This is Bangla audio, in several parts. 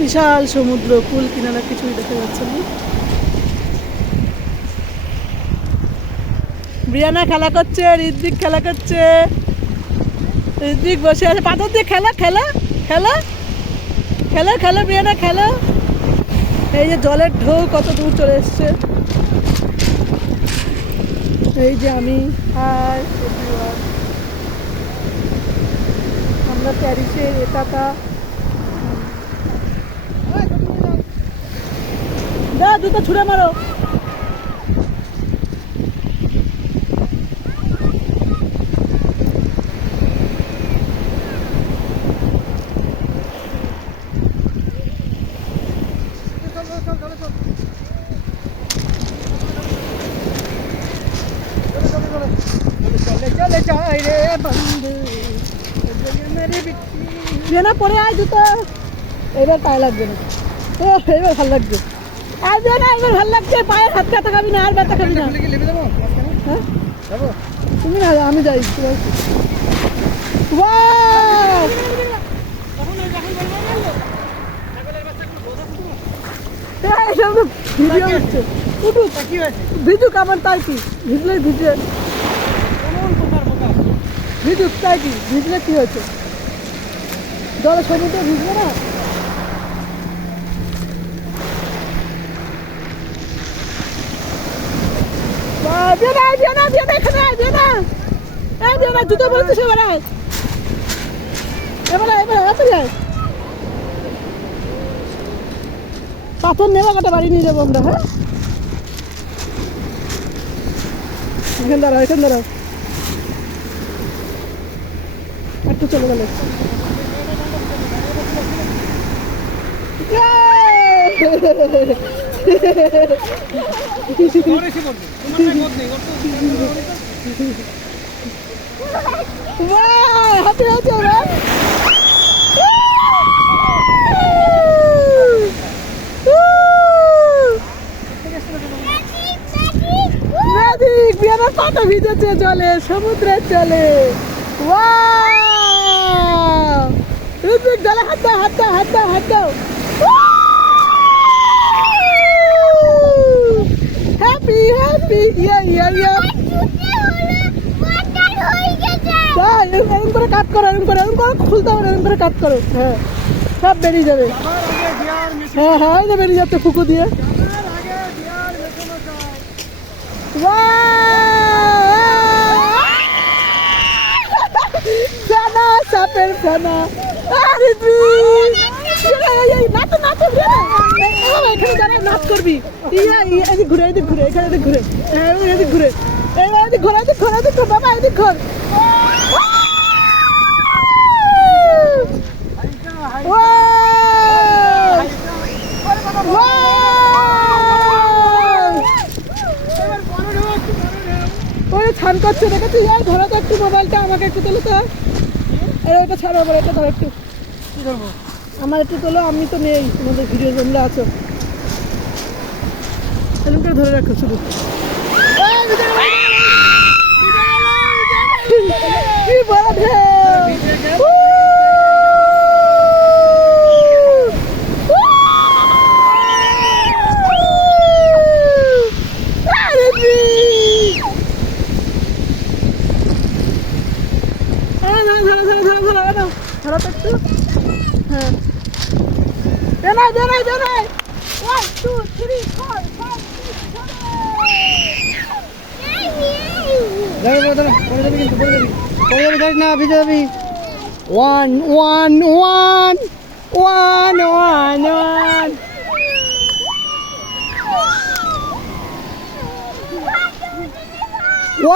বিশাল সমুদ্র, কুল কিনারা কিছুই দেখা যাচ্ছে না। ব্রিয়ানা খেলা করছে, ঋত্বিক খেলা করছে, ঋত্বিক বসে আছে পাথর দিয়ে। খেলা খেলা খেলা খেলা খেলা ব্রিয়ানা খেলা। এই যে জলের ঢেউ কত দূর চলে এসছে। এই যে আমি, হাই এভরিওয়ান, আমরা প্যারিসের এটাটা। দা জুতো ছুঁড়ে মারো। পরে আয় জুতো, এবার পায়ে লাগবে না। ও এবার ভালো লাগবে। আসবে না, এবার ভালো লাগছে। পায়ের হাত ব্যথা খাবি না, আর ব্যথা খাবি না। হ্যাঁ তুমি না, আমি যাই। ভিডিও হচ্ছে, ভিজুক আমার, তাই কি ভিজলে ভিজে, ভিজুক তাই কি ভিজলে কি হয়েছে, জলে সমুদ্রে ভিজবে না। জুতো বলছিস এবারে, পাথর নেবা কাটা বাড়ি নিয়ে যাবো আমরা। হ্যাঁ এখান দাঁড়াও, এখান দাঁড়াও, একটু চলে গেলে। হাতে হাতে কত ভিজেছে জলে, সমুদ্রের জলে। জলে হাত দাও, হাত দাও, হাত দাও, হাত দাও। হ্যাপি হ্যাপি, ইয়া ইয়া ইয়া। এরকম করে কাট করো, এরকম করে, এরকম করে খুলতে হবে, এরকম করে কাট করো। হ্যাঁ সব বেরিয়ে যাবে। হ্যাঁ হ্যাঁ এই যে বেরিয়ে যাচ্ছে ফুকু দিয়ে। ফেনা, সাপের ফেনা। এখানে দাঁড়ায় নাচ করবি। এদিক ঘুরে, এদিক ঘুরে, এখানে এদিক ঘুরে, এদিক ঘুরে, এদিক ঘোরা, এদিক ঘোরা, এদিক ঘোর বাবা, এদিক ঘোর। ছান করছে দেখেছি। ধরো তো একটু মোবাইলটা, আমাকে একটু তোলো তো। ওইটা ছাড়ো, আবার এটা ধরো একটু, আমার একটু তোলো। আমি তো নেই তোমাদের ভিডিও, তোমরা আছো। এরকম করে ধরে রাখো শুধু। কি বড় ঢেউ! ধরো তো একটু। হ্যাঁ বেনাই বেনাই বেনাই। 1 2 3 4 5 6 7। পরে যাবি কিন্তু, পরে যাবি, পরে যাবি, যাস না, ভিজে যাবি। 1 1 1 1 1 1।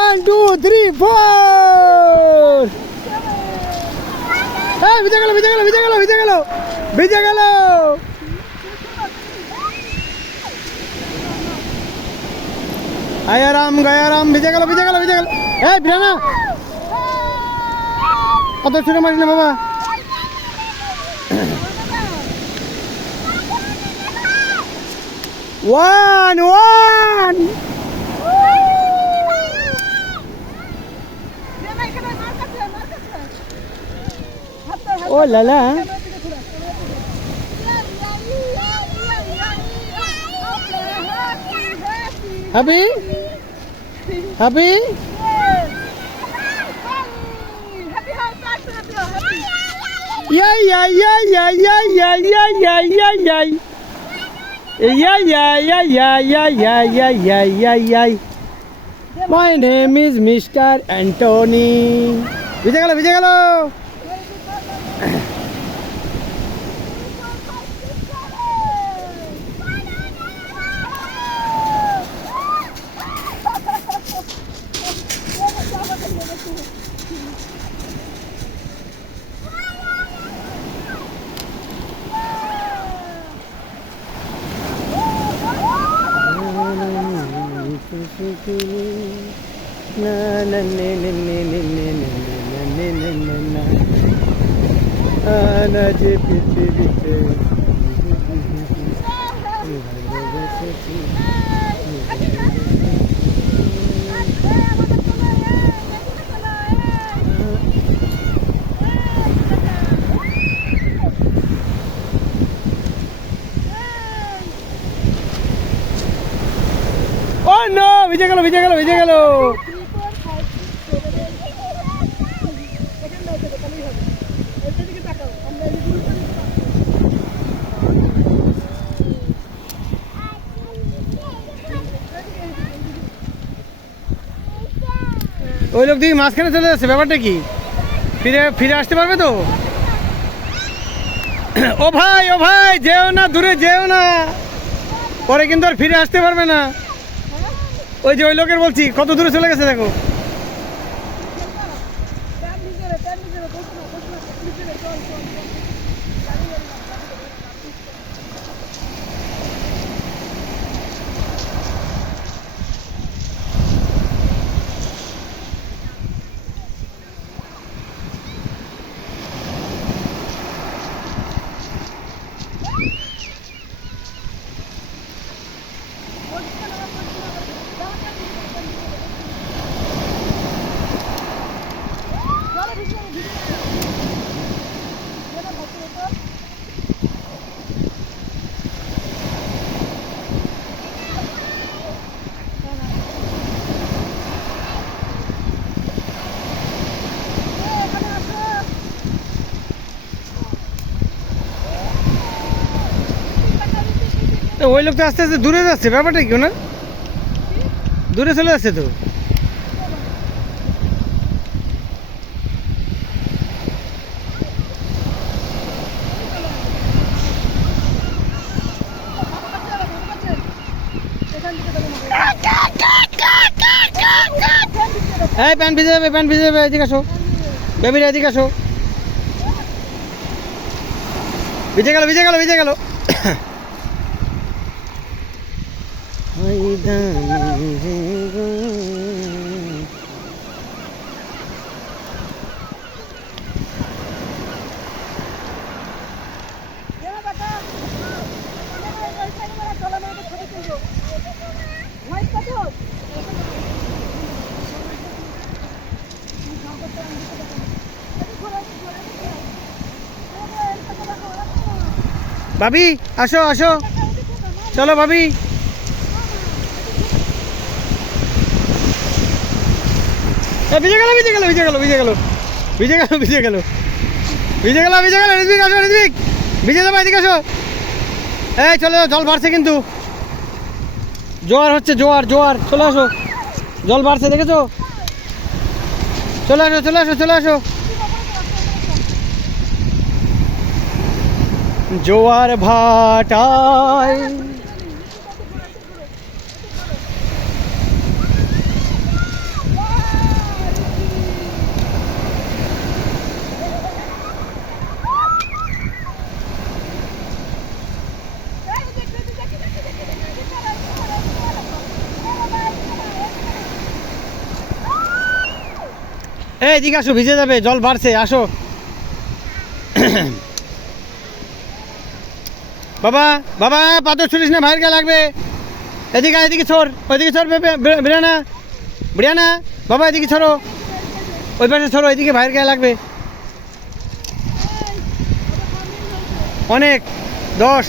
One, two, three, four. Hey, ভিজে গেল, ভিজে গেল, ভিজে গেল, ভিজে গেল, ভিজে গেল। আয়ারাম গায়ারাম, ভিজে গেল, ভিজে গেল, ভিজে গেল। এই বিরানা, কত ছুটে মারিস না বাবা। One, one. Oh la la. হাবি হাবি ইয়াই ইয়াই ইয়াই ইয়াই ইয়াই ইয়াই ইয়াই ইয়াই ইয়াই ইয়াই ইয়াই ইয়াই ইয়াই ইয়াই ইয়াই ইয়াই ইয়াই ইয়াই My name is Mr. Anthony. ভিজে গেল ভিজে গেল। Na na na na na na na na na na na na. Ana je pite pite. Oh no! ভিজে গেল ভিজে গেল ভিজে গেল। ওই লোক দেখি মাঝখানে চলে যাচ্ছে, ব্যাপারটা কি? ফিরে ফিরে আসতে পারবে তো? ও ভাই যেও না, দূরে যেও না, পরে কিন্তু আর ফিরে আসতে পারবে না। ওই যে ওই লোকের বলছি কত দূরে চলে গেছে দেখো। ওই লোক তো আস্তে আস্তে দূরে যাচ্ছে, ব্যাপারটা কি না? দূরে চলে যাচ্ছে তো। এই প্যান্ট ভিজে যাবে, প্যান্ট ভিজে যাবে, এদিকে আসো বেবিরা, এদিকে আসো। ভিজে গেল ভিজে গেল ভিজে গেল। ভাবি আসো আসো, চলো ভাবি। ভিজে গেল ভিজে গেল ভিজে গেল ভিজে গেল ভিজে গেল ভিজে গেল ভিজে গেল ভিজে গেল। ঋত্বিক আসো, ঋত্বিক ভিজে যাবো, এদিকে আসো। এই চলে যাও, জল বাড়ছে কিন্তু, জোয়ার হচ্ছে, জোয়ার জোয়ার। চলে আসো, জল বাড়ছে দেখেছো? চলে আসো চলে আসো চলে আসো। জোয়ার ভাটায় এই দিকে আসো, ভিজে যাবে, জল বাড়ছে, আসো। বাবা বাবা পাথর ছুটিস না, ভাইয়ের গায়ে লাগবে। এদিকে এদিকে ছড়, ওইদিকে ছড়, বিড়ানা বিড়ানা, বাবা এদিকে ছড়ো, ওই পাশে ছড়ো, এদিকে ভাইয়ের গায়ে লাগবে। অনেক 10